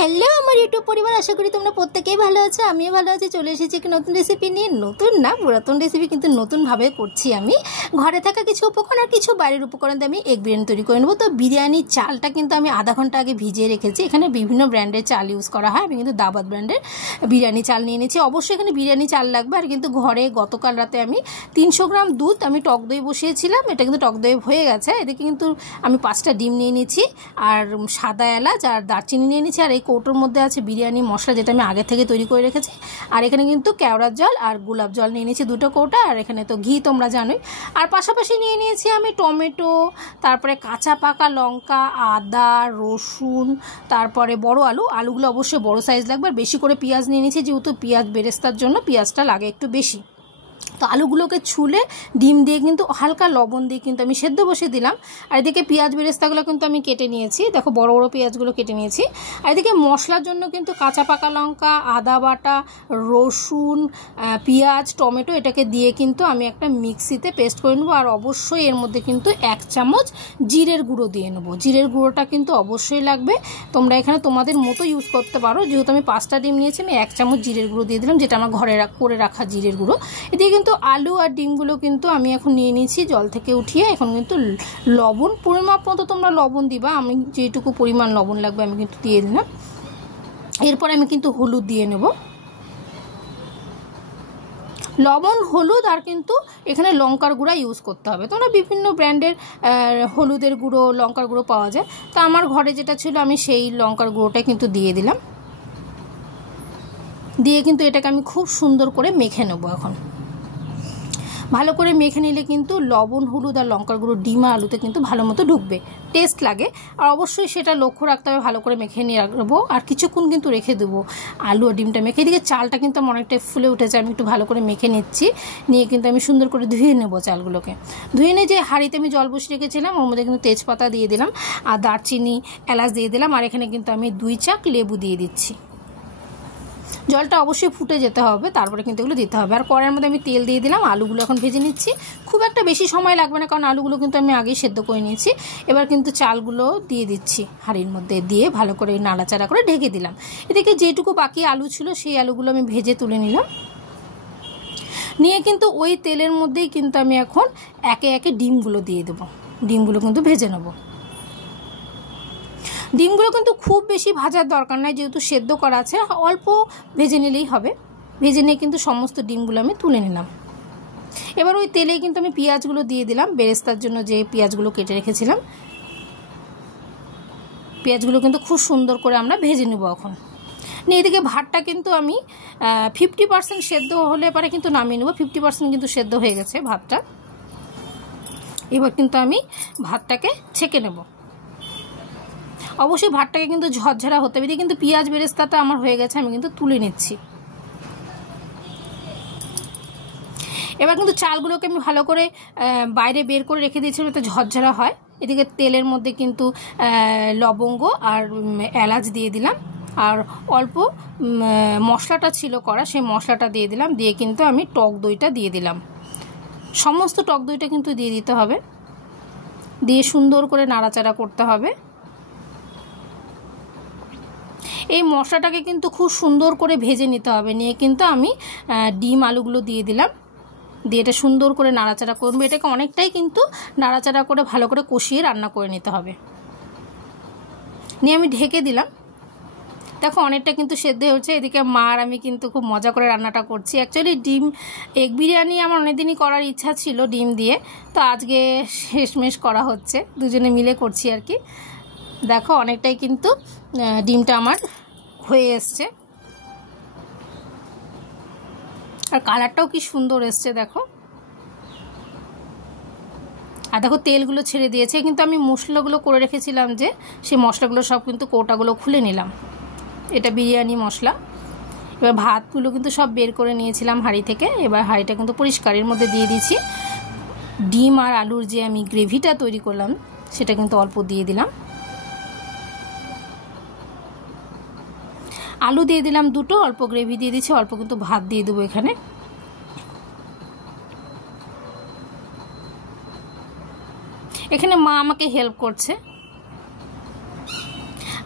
Hello আমার YouTube পরিবার, আশা করি তোমরা প্রত্যেকেই ভালো আছো। আমিও ভালো আছি। চলে এসেছি একটি নতুন রেসিপি নিয়ে। নতুন না, পুরাতন রেসিপি, কিন্তু নতুনভাবে করছি আমি। ঘরে থাকা কিছু উপকরণ আর কিছু বাইরের উপকরণ দিয়ে আমি এগ বিরিয়ানি তৈরি করে নেবো। তো বিরিয়ানির চালটা কিন্তু আমি আধা ঘন্টা আগে ভিজিয়ে রেখেছি। এখানে বিভিন্ন ব্র্যান্ডের চাল ইউজ করা হয়। আমি কিন্তু দাবাত ব্র্যান্ডের বিরিয়ানি চাল নিয়ে নিয়েছি। অবশ্যই এখানে বিরিয়ানি চাল লাগবে। আর কিন্তু ঘরে গতকাল রাতে আমি 300 গ্রাম দুধ, আমি টক দই বসিয়েছিলাম। এটা কিন্তু টক দই হয়ে গেছে। এদিকে কিন্তু আমি 5টা ডিম নিয়ে নিয়েছি, আর সাদা এলাচ আর দারচিনি নিয়ে নিয়েছি। আর এই কৌটোর মধ্যে আছে বিরিয়ানি মশলা, যেটা আমি আগে থেকে তৈরি করে রেখেছি। আর এখানে কিন্তু কেওড়ার জল আর গোলাপ জল নিয়ে নিয়েছি 2টো কৌটা। আর এখানে তো ঘি তোমরা জানোই। আর পাশাপাশি নিয়ে নিয়েছি আমি টমেটো, তারপরে কাঁচা পাকা লঙ্কা, আদা, রসুন, তারপরে বড় আলুগুলো অবশ্যই বড় সাইজ লাগবে। আর বেশি করে পেঁয়াজ নিয়ে নিয়েছি, যেহেতু পেঁয়াজ বেরেস্তার জন্য পেঁয়াজটা লাগে একটু বেশি। তো আলুগুলোকে ছুলে ডিম দিয়ে কিন্তু হালকা লবণ দিয়ে কিন্তু আমি সেদ্ধ বসিয়ে দিলাম। আর এদিকে পেঁয়াজ বেরেস্তাগুলো কিন্তু আমি কেটে নিয়েছি, দেখো বড় বড় পেঁয়াজগুলো কেটে নিয়েছি। আর এদিকে মশলার জন্য কিন্তু কাঁচা পাকা লঙ্কা, আদা বাটা, রসুন, পেঁয়াজ, টমেটো, এটাকে দিয়ে কিন্তু আমি একটা মিক্সিতে পেস্ট করে নেবো। আর অবশ্যই এর মধ্যে কিন্তু 1 চামচ জিরের গুঁড়ো দিয়ে নেবো। জিরের গুঁড়োটা কিন্তু অবশ্যই লাগবে। তোমরা এখানে তোমাদের মতো ইউজ করতে পারো। যেহেতু আমি 5টা ডিম নিয়েছি, আমি 1 চামচ জিরের গুঁড়ো দিয়ে দিলাম, যেটা আমার ঘরে করে রাখা জিরের গুঁড়ো। এদিকে কিন্তু আলু আর ডিমগুলো কিন্তু আমি এখন নিয়ে নিয়েছি জল থেকে উঠিয়ে। এখন কিন্তু লবণ পরিমাপ মতো তোমরা লবণ দিবা। আমি যেটুকু পরিমাণ লবণ লাগবে আমি কিন্তু দিয়ে দিলাম। এরপরে আমি কিন্তু হলুদ দিয়ে নেব। লবণ, হলুদ, আর কিন্তু এখানে লঙ্কার গুঁড়া ইউজ করতে হবে। তোমরা বিভিন্ন ব্র্যান্ডের হলুদের গুঁড়ো, লঙ্কার গুঁড়ো পাওয়া যায়। তো আমার ঘরে যেটা ছিল আমি সেই লঙ্কার গুঁড়োটা কিন্তু দিয়ে দিলাম। দিয়ে কিন্তু এটাকে আমি খুব সুন্দর করে মেখে নেবো। এখন ভালো করে মেখে নিলে কিন্তু লবণ, হলুদ আর লঙ্কার গুঁড়ো ডিম আর আলুতে কিন্তু ভালো মতো ঢুকবে, টেস্ট লাগে। আর অবশ্যই সেটা লক্ষ্য রাখতে হবে, ভালো করে মেখে নিয়ে রাখবো। আর কিছুক্ষণ কিন্তু রেখে দেবো আলু আর ডিমটা মেখে। এদিকে চালটা কিন্তু আমার অনেকটাই ফুলে উঠেছে, আমি একটু ভালো করে মেখে নিচ্ছি। নিয়ে কিন্তু আমি সুন্দর করে ধুয়ে নেবো চালগুলোকে। ধুয়ে নিয়ে যে হাঁড়িতে আমি জল বসিয়ে রেখেছিলাম, ওর মধ্যে কিন্তু তেজপাতা দিয়ে দিলাম, আর দারচিনি, এলাচ দিয়ে দিলাম। আর এখানে কিন্তু আমি 2 চাক লেবু দিয়ে দিচ্ছি। জলটা অবশ্যই ফুটে যেতে হবে, তারপরে কিন্তু এগুলো দিতে হবে। আর কড়াইয়ের মধ্যে আমি তেল দিয়ে দিলাম। আলুগুলো এখন ভেজে নিচ্ছি। খুব একটা বেশি সময় লাগবে না, কারণ আলুগুলো কিন্তু আমি আগেই সেদ্ধ করে নিয়েছি। এবার কিন্তু চালগুলো দিয়ে দিচ্ছি হাঁড়ির মধ্যে, দিয়ে ভালো করে নাড়াচাড়া করে ঢেকে দিলাম। এদিকে যেটুকু বাকি আলু ছিল সেই আলুগুলো আমি ভেজে তুলে নিলাম। নিয়ে কিন্তু ওই তেলের মধ্যেই কিন্তু আমি এখন একে একে ডিমগুলো দিয়ে দেবো। ডিমগুলো কিন্তু ভেজে নেবো। ডিমগুলো কিন্তু খুব বেশি ভাজার দরকার নাই, যেহেতু সেদ্ধ করা আছে, অল্প ভেজে নিলেই হবে। ভেজে নিয়ে কিন্তু সমস্ত ডিমগুলো আমি তুলে নিলাম। এবার ওই তেলেই কিন্তু আমি পেঁয়াজগুলো দিয়ে দিলাম, বেরেস্তার জন্য যে পেঁয়াজগুলো কেটে রেখেছিলাম। পেঁয়াজগুলো কিন্তু খুব সুন্দর করে আমরা ভেজে নেব এখন। নিয়ে এদিকে ভাতটা কিন্তু আমি 50% সেদ্ধ হলে পরে কিন্তু নামিয়ে নেব। 50% কিন্তু সেদ্ধ হয়ে গেছে ভাতটা। এবার কিন্তু আমি ভাতটাকে ছেঁকে নেব। অবশ্যই ভাতটাকে কিন্তু ঝরঝরা হতে হবে। কিন্তু পেঁয়াজ বেরেস্তাটা আমার হয়ে গেছে, আমি কিন্তু তুলে নিচ্ছি। এবার কিন্তু চালগুলোকে আমি ভালো করে বাইরে বের করে রেখে দিয়েছি, যাতে ঝরঝরা হয়। এদিকে তেলের মধ্যে কিন্তু লবঙ্গ আর এলাচ দিয়ে দিলাম, আর অল্প মশলাটা ছিল করা, সেই মশলাটা দিয়ে দিলাম। দিয়ে কিন্তু আমি টক দইটা দিয়ে দিলাম। সমস্ত টক দইটা কিন্তু দিয়ে দিতে হবে। দিয়ে সুন্দর করে নাড়াচাড়া করতে হবে। এই মশলাটাকে কিন্তু খুব সুন্দর করে ভেজে নিতে হবে। নিয়ে কিন্তু আমি ডিম আলুগুলো দিয়ে দিলাম। দিয়ে এটা সুন্দর করে নাড়াচাড়া করবো। এটাকে অনেকটাই কিন্তু নাড়াচাড়া করে ভালো করে কষিয়ে রান্না করে নিতে হবে। নিয়ে আমি ঢেকে দিলাম। দেখো অনেকটা কিন্তু সেদ্ধ হচ্ছে। এদিকে মা আর আমি কিন্তু খুব মজা করে রান্নাটা করছি। অ্যাকচুয়ালি এগ বিরিয়ানি আমার অনেকদিনই করার ইচ্ছা ছিল ডিম দিয়ে, তো আজকে শেষমেশ করা হচ্ছে, দুজনে মিলে করছি আর কি। দেখো অনেকটাই কিন্তু ডিমটা আমার হয়ে এসছে, আর কালারটাও কি সুন্দর এসছে দেখো। আর দেখো তেলগুলো ছেড়ে দিয়েছে। কিন্তু আমি মশলাগুলো করে রেখেছিলাম, যে সেই মশলাগুলো সব কিন্তু কৌটাগুলো খুলে নিলাম। এটা বিরিয়ানি মশলা। এবার ভাতগুলো কিন্তু সব বের করে নিয়েছিলাম হাঁড়ি থেকে। এবার হাঁড়িটা কিন্তু পরিষ্কার, এর মধ্যে দিয়ে দিয়েছি ডিম আর আলুর যে আমি গ্রেভিটা তৈরি করলাম, সেটা কিন্তু অল্প দিয়ে দিলাম। আলু দিয়ে দিলাম 2টো, অল্প গ্রেভি দিয়ে দিচ্ছি, অল্প কিন্তু ভাত দিয়ে দেবো এখানে। এখানে মা আমাকে হেল্প করছে।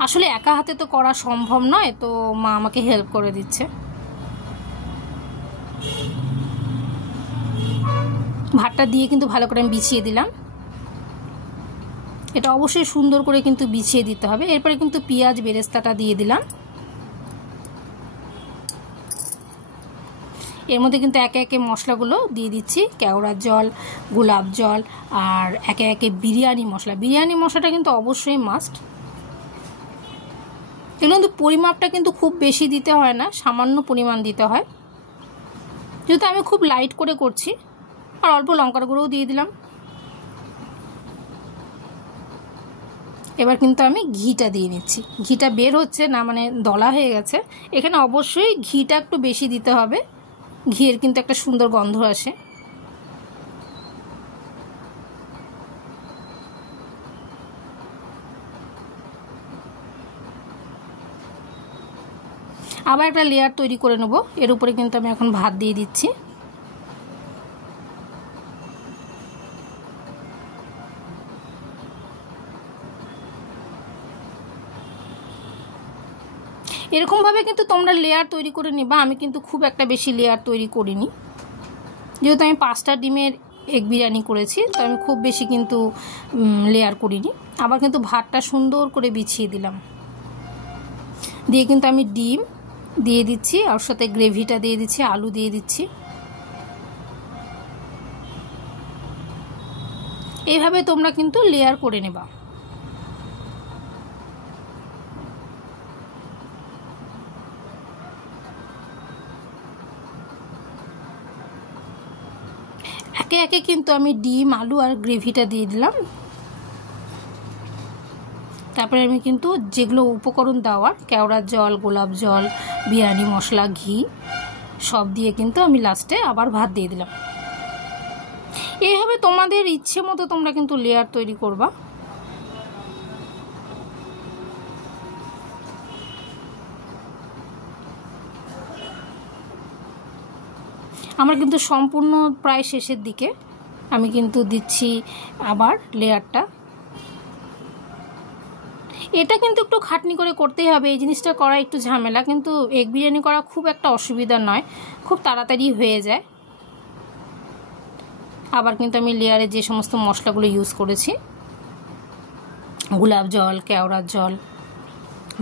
আসলে একা হাতে তো করা সম্ভব নয়, তো মা আমাকে হেল্প করে দিচ্ছে। ভাতটা দিয়ে কিন্তু ভালো করে আমি বিছিয়ে দিলাম। এটা অবশ্যই সুন্দর করে কিন্তু বিছিয়ে দিতে হবে। এরপরে কিন্তু পেঁয়াজ বেরেস্তাটা দিয়ে দিলাম। এর মধ্যে কিন্তু একে একে মশলাগুলো দিয়ে দিচ্ছি, কেওড়ার জল, গোলাপ জল, আর একে একে বিরিয়ানি মশলা। বিরিয়ানি মশলাটা কিন্তু অবশ্যই মাস্ট। এগুলো কিন্তু পরিমাপটা কিন্তু খুব বেশি দিতে হয় না, সামান্য পরিমাণ দিতে হয়, যেহেতু আমি খুব লাইট করে করছি। আর অল্প লঙ্কার গুঁড়োও দিয়ে দিলাম। এবার কিন্তু আমি ঘিটা দিয়ে নিচ্ছি। ঘিটা বের হচ্ছে না, মানে দলা হয়ে গেছে। এখানে অবশ্যই ঘিটা একটু বেশি দিতে হবে, ঘিয়ের কিন্তু একটা সুন্দর গন্ধ আসে। আবার একটা লেয়ার তৈরি করে নেব। এর উপরে কিন্তু আমি এখন ভাত দিয়ে দিচ্ছি। এরকমভাবে কিন্তু তোমরা লেয়ার তৈরি করে নেবা। আমি কিন্তু খুব একটা বেশি লেয়ার তৈরি করিনি, যেহেতু আমি 5টা ডিমের এগ বিরিয়ানি করেছি, তো আমি খুব বেশি কিন্তু লেয়ার করিনি। আবার কিন্তু ভাতটা সুন্দর করে বিছিয়ে দিলাম, দিয়ে কিন্তু আমি ডিম দিয়ে দিচ্ছি, আর সাথে গ্রেভিটা দিয়ে দিচ্ছি, আলু দিয়ে দিচ্ছি। এইভাবে তোমরা কিন্তু লেয়ার করে নেবা। একে একে কিন্তু আমি ডিম, আলু আর গ্রেভিটা দিয়ে দিলাম। তারপরে আমি কিন্তু যেগুলো উপকরণ দেওয়ার, কেওড়ার জল, গোলাপ জল, বিরিয়ানি মশলা, ঘি সব দিয়ে কিন্তু আমি লাস্টে আবার ভাত দিয়ে দিলাম। এইভাবে তোমাদের ইচ্ছে মতো তোমরা কিন্তু লেয়ার তৈরি করবা। আমার কিন্তু সম্পূর্ণ প্রায় শেষের দিকে, আমি কিন্তু দিচ্ছি আবার লেয়ারটা। এটা কিন্তু একটু খাটনি করে করতেই হবে, এই জিনিসটা করা একটু ঝামেলা, কিন্তু এগ বিরিয়ানি করা খুব একটা অসুবিধা নয়, খুব তাড়াতাড়ি হয়ে যায়। আবার কিন্তু আমি লেয়ারে যে সমস্ত মশলাগুলো ইউজ করেছি, গোলাপ জল, কেওড়ার জল,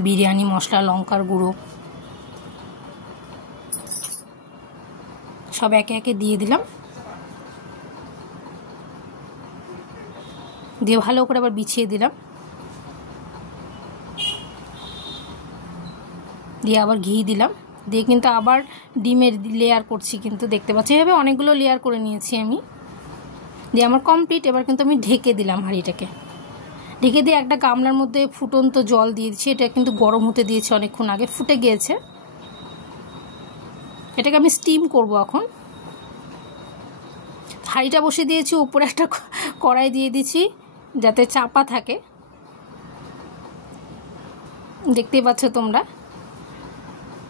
বিরিয়ানি মশলা, লঙ্কার গুঁড়ো, সব একে একে দিয়ে দিলাম। দিয়ে ভালো করে আবার বিছিয়ে দিলাম, দিয়ে আবার ঘি দিলাম, দিয়ে কিন্তু আবার ডিমের লেয়ার করছি। কিন্তু দেখতে পাচ্ছি এভাবে অনেকগুলো লেয়ার করে নিয়েছি আমি। দিয়ে আমার কমপ্লিট। এবার কিন্তু আমি ঢেকে দিলাম হাঁড়িটাকে। ঢেকে দিয়ে একটা গামলার মধ্যে ফুটন্ত জল দিয়ে দিচ্ছি। এটা কিন্তু গরম হতে দিয়েছি অনেকক্ষণ আগে, ফুটে গিয়েছে। এটাকে আমি স্টিম করব এখন। হাঁড়িটা বসে দিয়েছি, উপরে একটা কড়াই দিয়ে দিচ্ছি যাতে চাপা থাকে। দেখতেই পাচ্ছ তোমরা,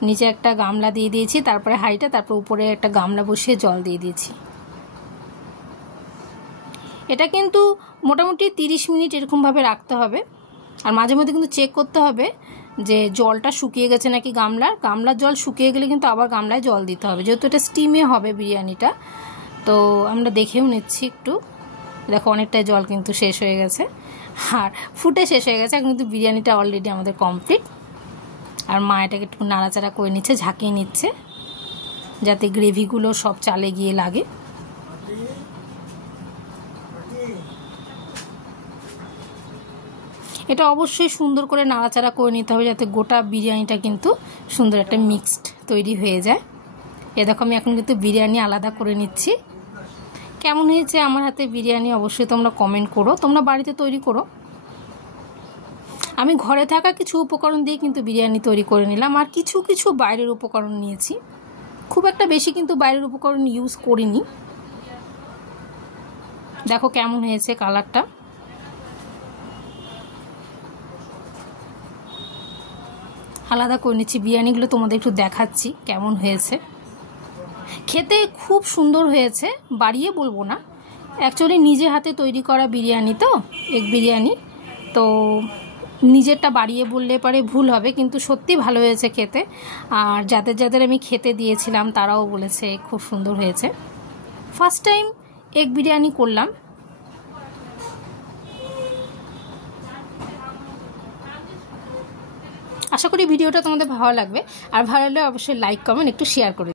নিচে একটা গামলা দিয়ে দিয়েছি, তারপরে হাঁড়িটা, তারপর উপরে একটা গামলা বসিয়ে জল দিয়ে দিয়েছি। এটা কিন্তু মোটামুটি 30 মিনিট এরকমভাবে রাখতে হবে। আর মাঝে মধ্যে কিন্তু চেক করতে হবে যে জলটা শুকিয়ে গেছে নাকি। গামলার জল শুকিয়ে গেলে কিন্তু আবার গামলায় জল দিতে হবে, যেহেতু এটা স্টিমে হবে বিরিয়ানিটা। তো আমরা দেখেও নিচ্ছি একটু। দেখো অনেকটাই জল কিন্তু শেষ হয়ে গেছে, আর ফুটে শেষ হয়ে গেছে। এখন কিন্তু বিরিয়ানিটা অলরেডি আমাদের কমপ্লিট। আর মা এটাকে একটু নাড়াচাড়া করে নিচ্ছে, ঝাঁকিয়ে নিচ্ছে, যাতে গ্রেভিগুলো সব চালে গিয়ে লাগে। এটা অবশ্যই সুন্দর করে নাড়াচাড়া করে নিতে হবে, যাতে গোটা বিরিয়ানিটা কিন্তু সুন্দর একটা মিক্সড তৈরি হয়ে যায়। এ দেখো আমি এখন কিন্তু বিরিয়ানি আলাদা করে নিচ্ছি। কেমন হয়েছে আমার হাতে বিরিয়ানি অবশ্যই তোমরা কমেন্ট করো, তোমরা বাড়িতে তৈরি করো। আমি ঘরে থাকা কিছু উপকরণ দিয়ে কিন্তু বিরিয়ানি তৈরি করে নিলাম, আর কিছু কিছু বাইরের উপকরণ নিয়েছি। খুব একটা বেশি কিন্তু বাইরের উপকরণ ইউজ করিনি। দেখো কেমন হয়েছে কালারটা। আলাদা করে নিচ্ছি বিরিয়ানিগুলো, তোমাদের একটু দেখাচ্ছি কেমন হয়েছে। খেতে খুব সুন্দর হয়েছে, বাড়িয়ে বলবো না। অ্যাকচুয়ালি নিজে হাতে তৈরি করা বিরিয়ানি, তো এগ বিরিয়ানি, তো নিজেরটা বাড়িয়ে বললে পরে ভুল হবে, কিন্তু সত্যি ভালো হয়েছে খেতে। আর যাদের যাদের আমি খেতে দিয়েছিলাম তারাও বলেছে খুব সুন্দর হয়েছে। ফার্স্ট টাইম এগ বিরিয়ানি করলাম। আশা করি ভিডিওটা তোমাদের ভালো লাগবে, আর ভালো লাগলে অবশ্যই লাইক কমেন্ট একটু শেয়ার করে